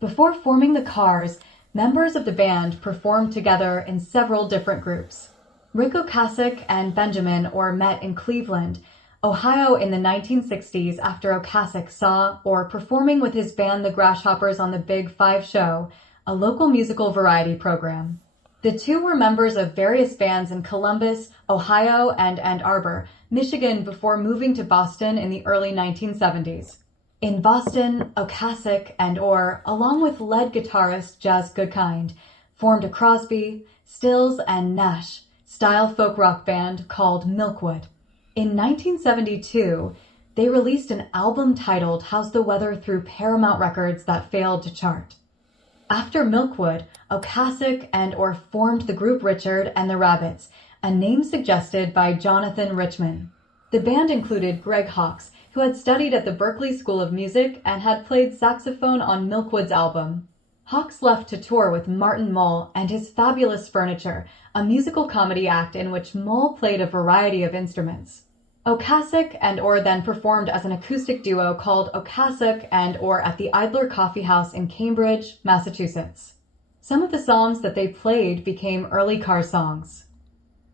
Before forming the Cars, members of the band performed together in several different groups. Ric Ocasek and Benjamin Orr met in Cleveland, Ohio in the 1960s after Ocasek saw Orr performing with his band The Grasshoppers on the Big Five Show, a local musical variety program. The two were members of various bands in Columbus, Ohio, and Ann Arbor, Michigan before moving to Boston in the early 1970s. In Boston, Ocasek and Orr, along with lead guitarist Jas Goodkind, formed a Crosby, Stills, and Nash style folk rock band called Milkwood. In 1972, they released an album titled How's the Weather through Paramount Records that failed to chart. After Milkwood, Ocasek and Orr formed the group Richard and the Rabbits, a name suggested by Jonathan Richman. The band included Greg Hawkes, who had studied at the Berklee School of Music and had played saxophone on Milkwood's album. Hawkes left to tour with Martin Mull and his Fabulous Furniture, a musical comedy act in which Mull played a variety of instruments. Ocasek and Orr then performed as an acoustic duo called Ocasek and Orr at the Idler Coffee House in Cambridge, Massachusetts. Some of the songs that they played became early car songs.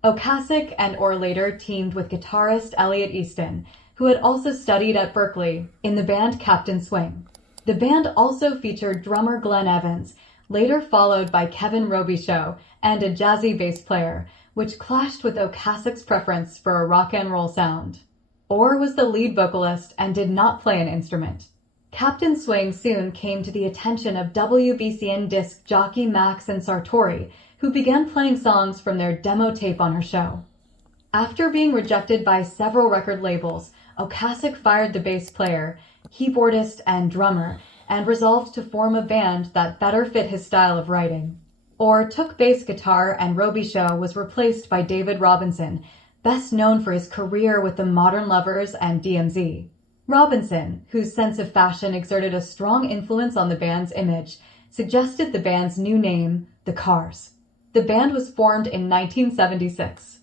Ocasek and Orr later teamed with guitarist Elliot Easton, who had also studied at Berklee, in the band Captain Swing. The band also featured drummer Glenn Evans, later followed by Kevin Robichaux, and a jazzy bass player, which clashed with Ocasek's preference for a rock and roll sound. Orr was the lead vocalist and did not play an instrument. Captain Swing soon came to the attention of WBCN disc jockey Maxine Sartori, who began playing songs from their demo tape on her show. After being rejected by several record labels, Ocasek fired the bass player, keyboardist, and drummer, and resolved to form a band that better fit his style of writing. Orr took bass guitar and Robichaux was replaced by David Robinson, best known for his career with the Modern Lovers and DMZ. Robinson, whose sense of fashion exerted a strong influence on the band's image, suggested the band's new name, The Cars. The band was formed in 1976.